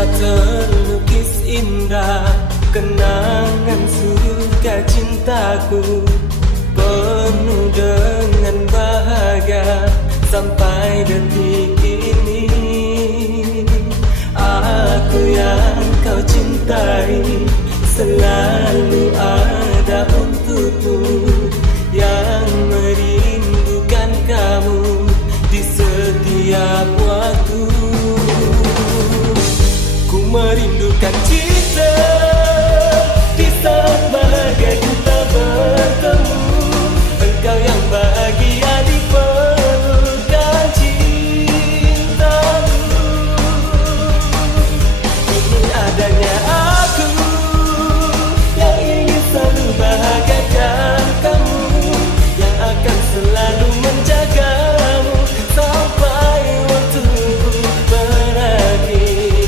Telah terlukis indah kenangan surga cintaku, penuh dengan bahagia sampai detik ini. Aku yang kau cintai selalu ada untukmu, yang merindukan kamu di setiap waktu. Ku merindukan cinta di saat bahagia kita bertemu. Engkau yang bahagia di pelukan cintaku. Ini adanya aku yang ingin selalu bahagiakan kamu, yang akan selalu menjagamu sampai waktuku berakhir.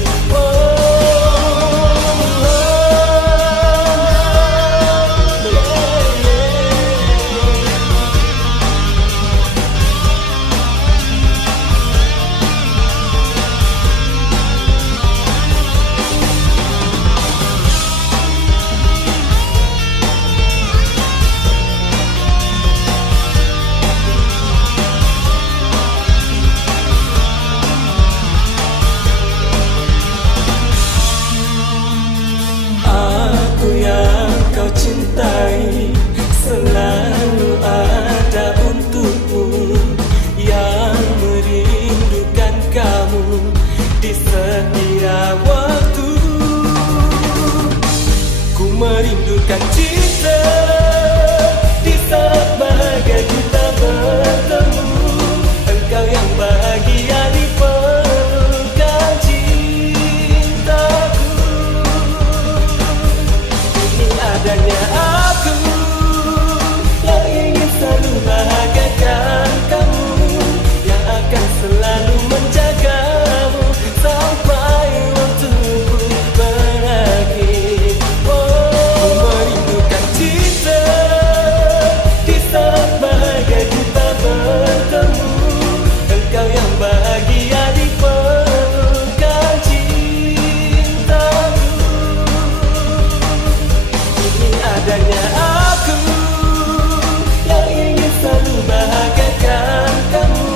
Cintai selalu ada untukmu, yang merindukan kamu di setiap waktu. Ku merindukan cinta di saat bahagia kita bertemu. Engkau yang bahagia di pelukan cintaku. Ini adanya aku yang ingin selalu bahagiakan kamu, yang akan selalu menjagamu sampai waktuku berakhir. Ku merindukan cinta di saat bahagia kita bertemu. Engkau yang bahagia di pelukan cintaku. Ini adanya aku yang ingin selalu bahagiakan kamu,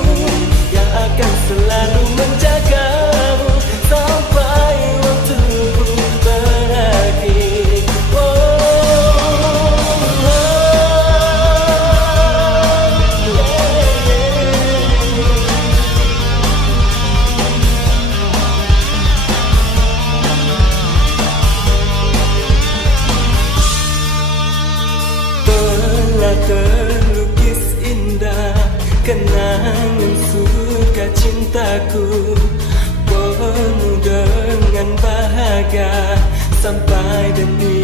yang akan selalu menjagamu sampai waktuku berakhir. Telah terlukis indah kenangan surga cintaku, penuh dengan bahagia sampai detik